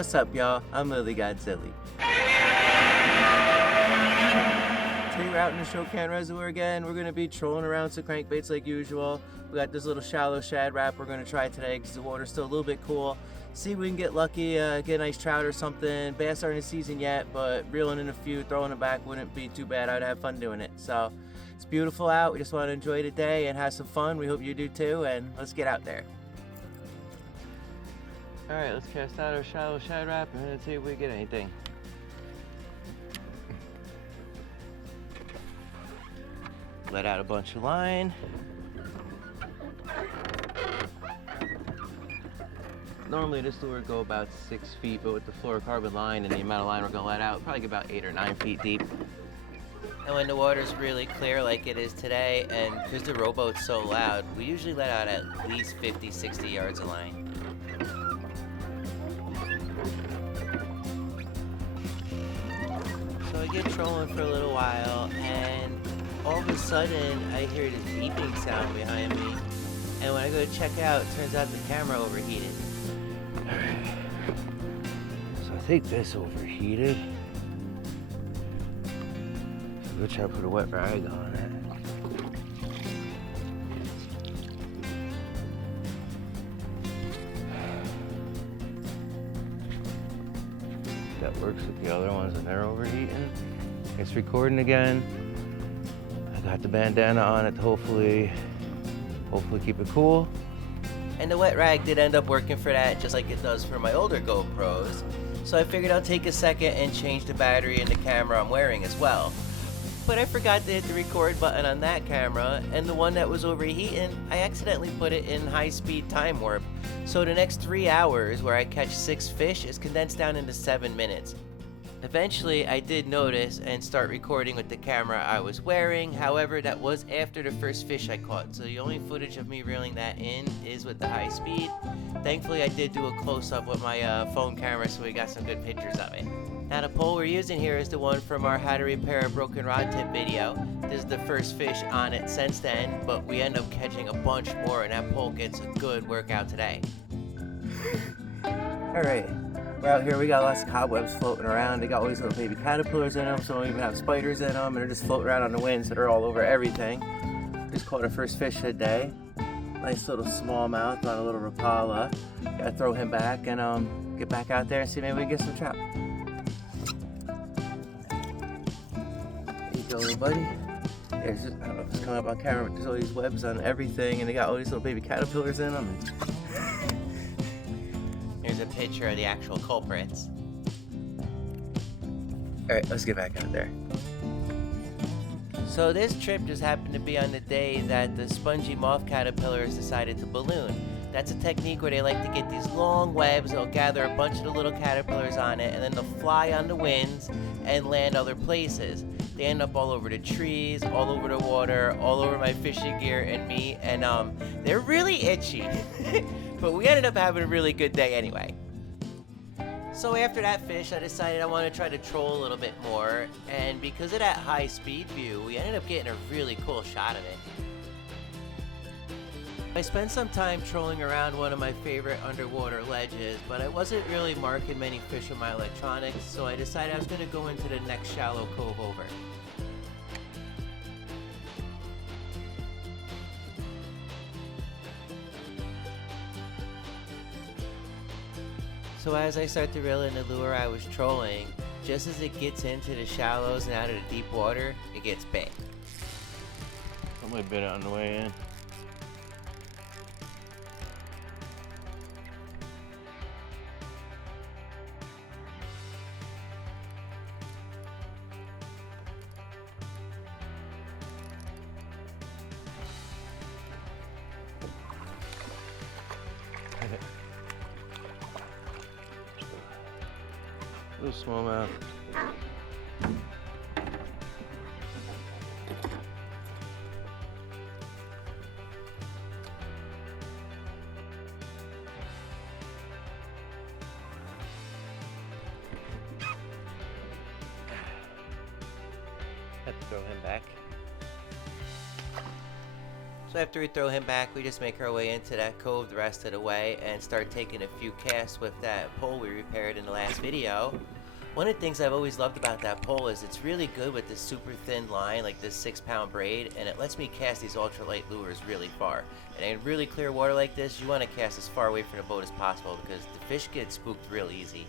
What's up, y'all? I'm Lily Godzilla. Today we're out in the Ashokan reservoir again. We're gonna be trolling around some crankbaits like usual. We got this little shallow shad wrap we're gonna try today because the water's still a little bit cool. See if we can get lucky, get a nice trout or something. Bass aren't in season yet, but reeling in a few, throwing them back wouldn't be too bad. I'd have fun doing it. So it's beautiful out. We just want to enjoy the day and have some fun. We hope you do too, and let's get out there. All right, let's cast out our shallow shad wrap and see if we get anything. Let out a bunch of line. Normally this lure would go about 6 feet, but with the fluorocarbon line and the amount of line we're gonna let out, probably get about 8 or 9 feet deep. And when the water's really clear like it is today, and because the rowboat's so loud, we usually let out at least 50, 60 yards of line. So I get trolling for a little while, and all of a sudden I hear this beeping sound behind me, and when I go to check out, it turns out the camera overheated. Alright, so I think this overheated. So go try to put a wet rag on it. That works with the other ones and they're overheating. It's recording again. I got the bandana on it to hopefully keep it cool. And the wet rag did end up working for that, just like it does for my older GoPros. So I figured I'll take a second and change the battery in the camera I'm wearing as well. But I forgot to hit the record button on that camera, and the one that was overheating, I accidentally put it in high-speed time warp. So the next 3 hours, where I catch 6 fish, is condensed down into 7 minutes. Eventually, I did notice and start recording with the camera I was wearing. However, that was after the first fish I caught, so the only footage of me reeling that in is with the high speed. Thankfully, I did do a close-up with my phone camera, so we got some good pictures of it. Now, the pole we're using here is the one from our How to Repair a Broken Rod Tip video. This is the first fish on it since then, but we end up catching a bunch more, and that pole gets a good workout today. All right. We're out here, we got lots of cobwebs floating around. They got all these little baby caterpillars in them, some even have spiders in them, and they're just floating around on the wind, so they're all over everything. Just caught our first fish of the day. Nice little smallmouth on a little rapala. Gotta throw him back and get back out there and see maybe we can get some trout. There you go, little buddy. Yeah, it's just, I don't know if it's coming up on camera, but there's all these webs on everything, and they got all these little baby caterpillars in them. Here's a picture of the actual culprits. Alright, let's get back out there. So this trip just happened to be on the day that the spongy moth caterpillars decided to balloon. That's a technique where they like to get these long webs, they'll gather a bunch of the little caterpillars on it, and then they'll fly on the winds and land other places. They end up all over the trees, all over the water, all over my fishing gear and me, and they're really itchy. But we ended up having a really good day anyway. So after that fish, I decided I want to try to troll a little bit more, and because of that high speed view, we ended up getting a really cool shot of it. I spent some time trolling around one of my favorite underwater ledges, but I wasn't really marking many fish with my electronics, so I decided I was going to go into the next shallow cove over. So as I start to reel in the lure I was trolling, just as it gets into the shallows and out of the deep water, it gets big. Somebody bit it on the way in. Little smallmouth. Have to throw him back. So after we throw him back, we just make our way into that cove the rest of the way and start taking a few casts with that pole we repaired in the last video. One of the things I've always loved about that pole is it's really good with this super thin line, like this 6-pound braid, and it lets me cast these ultralight lures really far. And in really clear water like this, you want to cast as far away from the boat as possible because the fish get spooked real easy.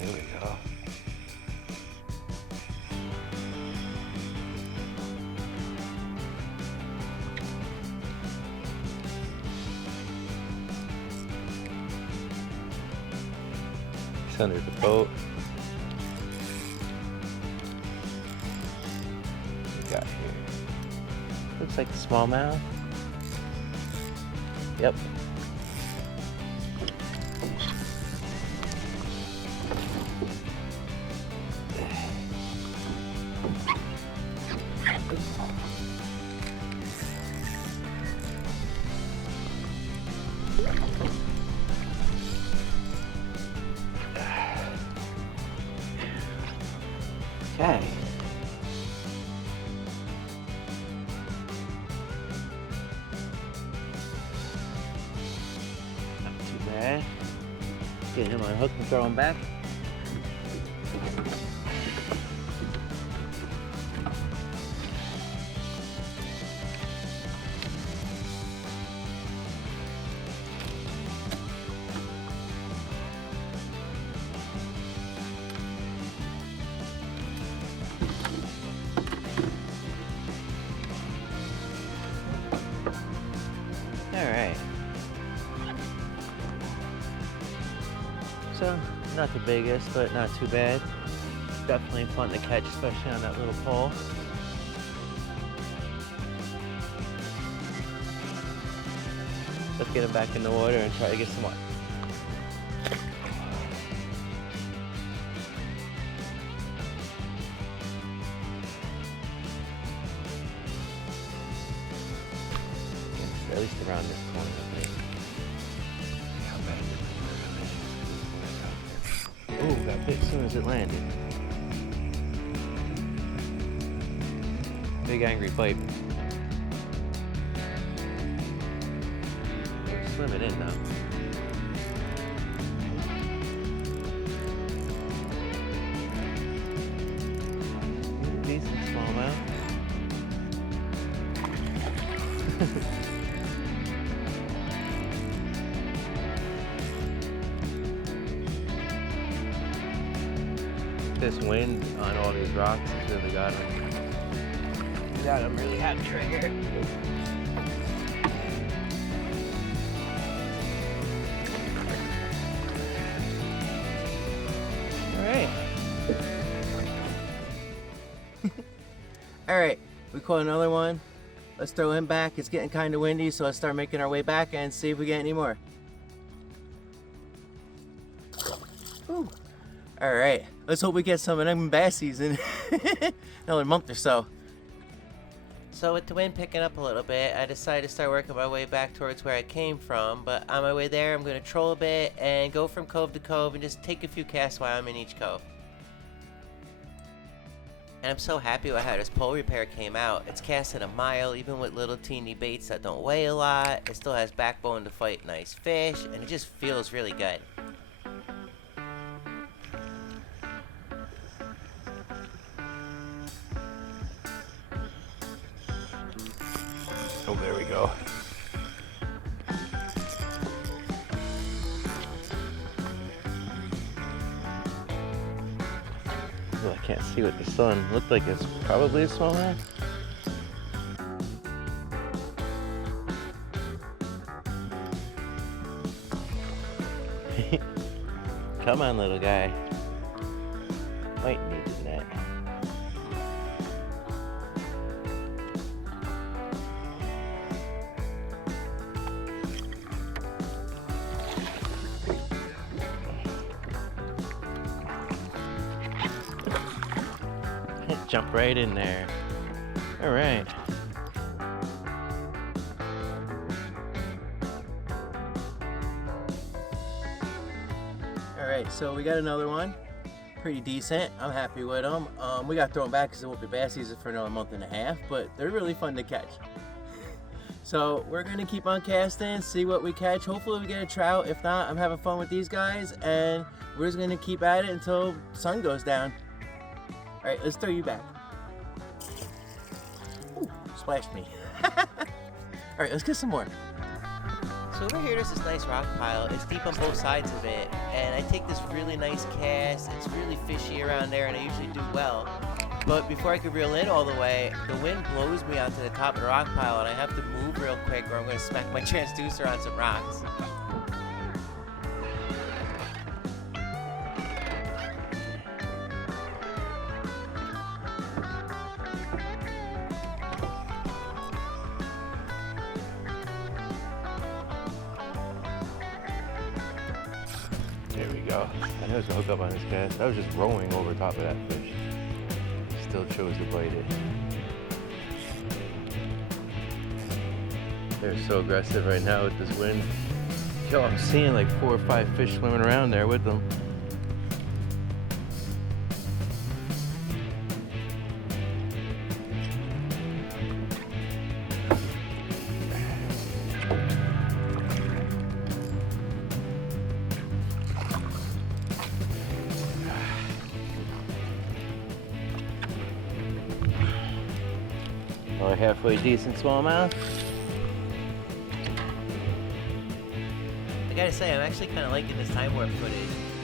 There we go. It's under the boat. What we got here? Looks like a smallmouth. Yep. Okay. Not too bad. Get him on hook and throw him back. Alright. So, not the biggest, but not too bad. Definitely fun to catch, especially on that little pole. Let's get him back in the water and try to get some more. At least around this corner, I think. Ooh, got bit as soon as it landed. Big angry bite. Swim it in though. Decent smallmouth. This wind on all these rocks has really got him. Got him really hot trigger. Alright. Alright, we caught another one. Let's throw him back. It's getting kind of windy, so let's start making our way back and see if we get any more. Ooh. Alright, let's hope we get some of them bassies in another month or so. So with the wind picking up a little bit, I decided to start working my way back towards where I came from. But on my way there, I'm going to troll a bit and go from cove to cove and just take a few casts while I'm in each cove. And I'm so happy with how this pole repair came out. It's casting a mile, even with little teeny baits that don't weigh a lot. It still has backbone to fight nice fish, and it just feels really good. Oh, there we go. Oh, I can't see with the sun. Looked like it's probably a smallmouth. Come on, little guy. Might need the net. Jump right in there. All right. All right, so we got another one. Pretty decent. I'm happy with them. We got to throw them back because it won't be bass season for another month and a half, but they're really fun to catch. So we're gonna keep on casting, see what we catch. Hopefully we get a trout. If not, I'm having fun with these guys, and we're just gonna keep at it until sun goes down. All right, let's throw you back. Ooh, splashed me. All right, let's get some more. So over here there's this nice rock pile. It's deep on both sides of it, and I take this really nice cast. It's really fishy around there, and I usually do well. But before I could reel in all the way, the wind blows me onto the top of the rock pile, and I have to move real quick or I'm going to smack my transducer on some rocks. There we go. I know it's gonna hook up on this cast. I was just rowing over top of that fish. Still chose to bite it. They're so aggressive right now with this wind. Yo, I'm seeing like 4 or 5 fish swimming around there with them. Another halfway decent smallmouth. I gotta say, I'm actually kind of liking this time warp footage.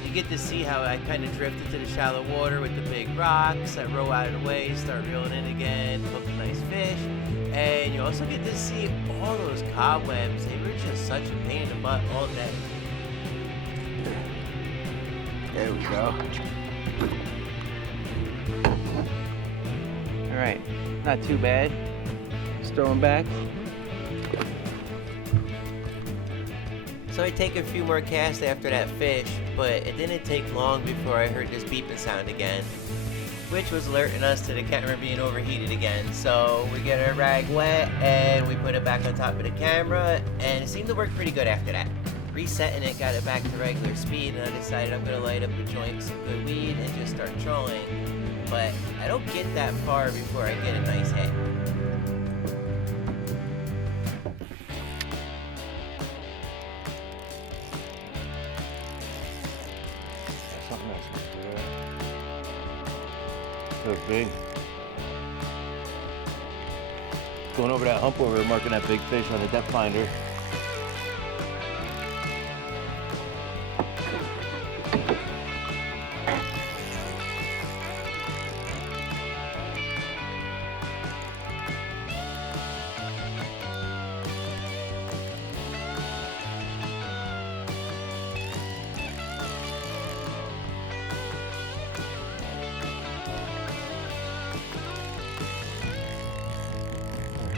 You get to see how I kind of drift into the shallow water with the big rocks. I row out of the way, start reeling in again, hook a nice fish. And you also get to see all those cobwebs. They were just such a pain in the butt all day. There we go. All right, not too bad. Just throw them back. So I take a few more casts after that fish, but it didn't take long before I heard this beeping sound again, which was alerting us to the camera being overheated again. So we get our rag wet and we put it back on top of the camera, and it seemed to work pretty good after that. Resetting it got it back to regular speed, and I decided I'm gonna light up a joint with some good weed and just start trolling. But I don't get that far before I get a nice hit. Something else. So big. Going over that hump over, marking that big fish on the depth finder.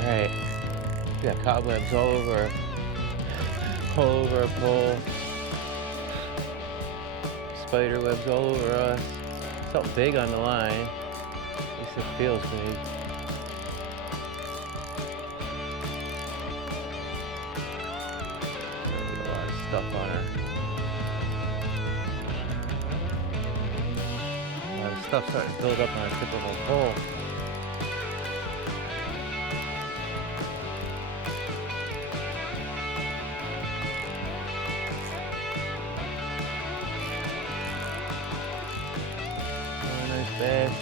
Alright, we got cobwebs all over our pole. Spider webs all over us. Something big on the line. At least it feels big. There's a lot of stuff on her. A lot of stuff starting to build up on the tip of our pole. Bass.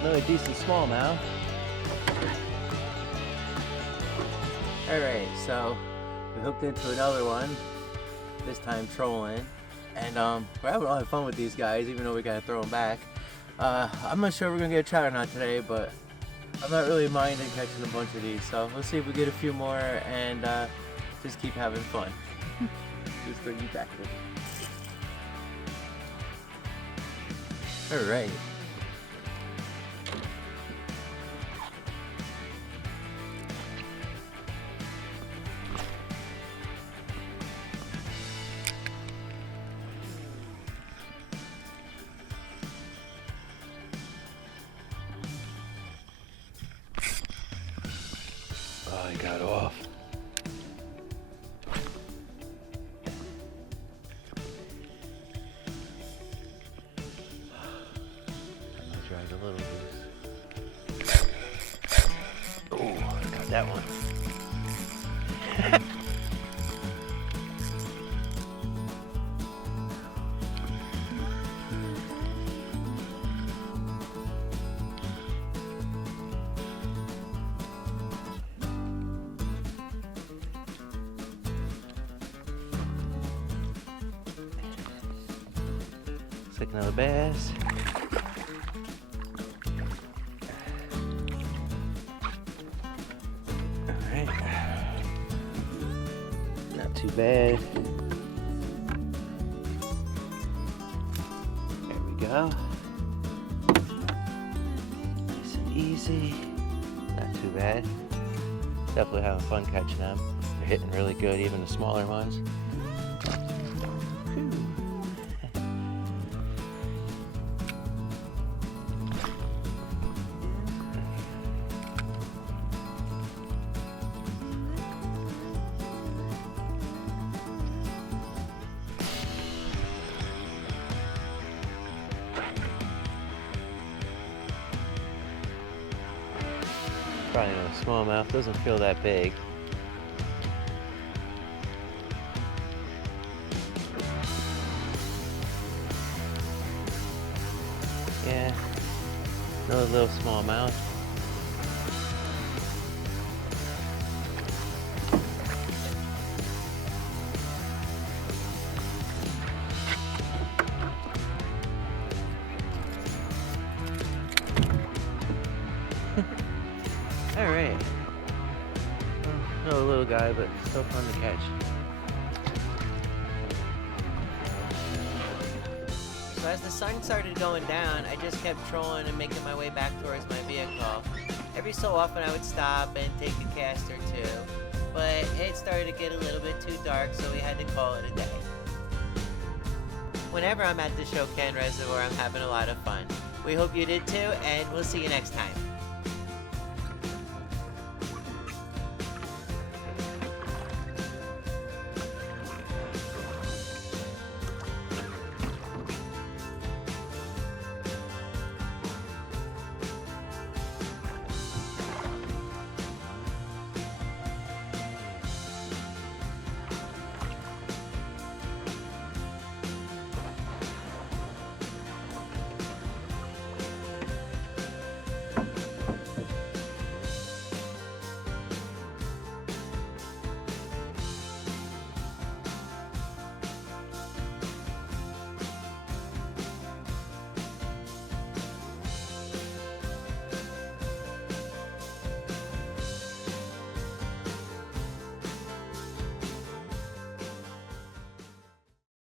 Another decent smallmouth. Alright, so we hooked into another one, this time trolling, and we're having a lot of fun with these guys, even though we gotta throw them back. I'm not sure we're gonna get a trout or not today, but I'm not really minding catching a bunch of these, so let's see if we get a few more and just keep having fun. Just bring you back with me. Alright. Oh, he got off. I dragged a little loose. Oh, got that one. Let's take another bass. Alright. Not too bad. There we go. Nice and easy. Not too bad. Definitely having fun catching them. They're hitting really good, even the smaller ones. Probably no smallmouth, doesn't feel that big. Yeah, another little smallmouth. All right. Well, no little guy, but still fun to catch. So as the sun started going down, I just kept trolling and making my way back towards my vehicle. Every so often I would stop and take a cast or two, but it started to get a little bit too dark, so we had to call it a day. Whenever I'm at the Ashokan Reservoir, I'm having a lot of fun. We hope you did too, and we'll see you next time.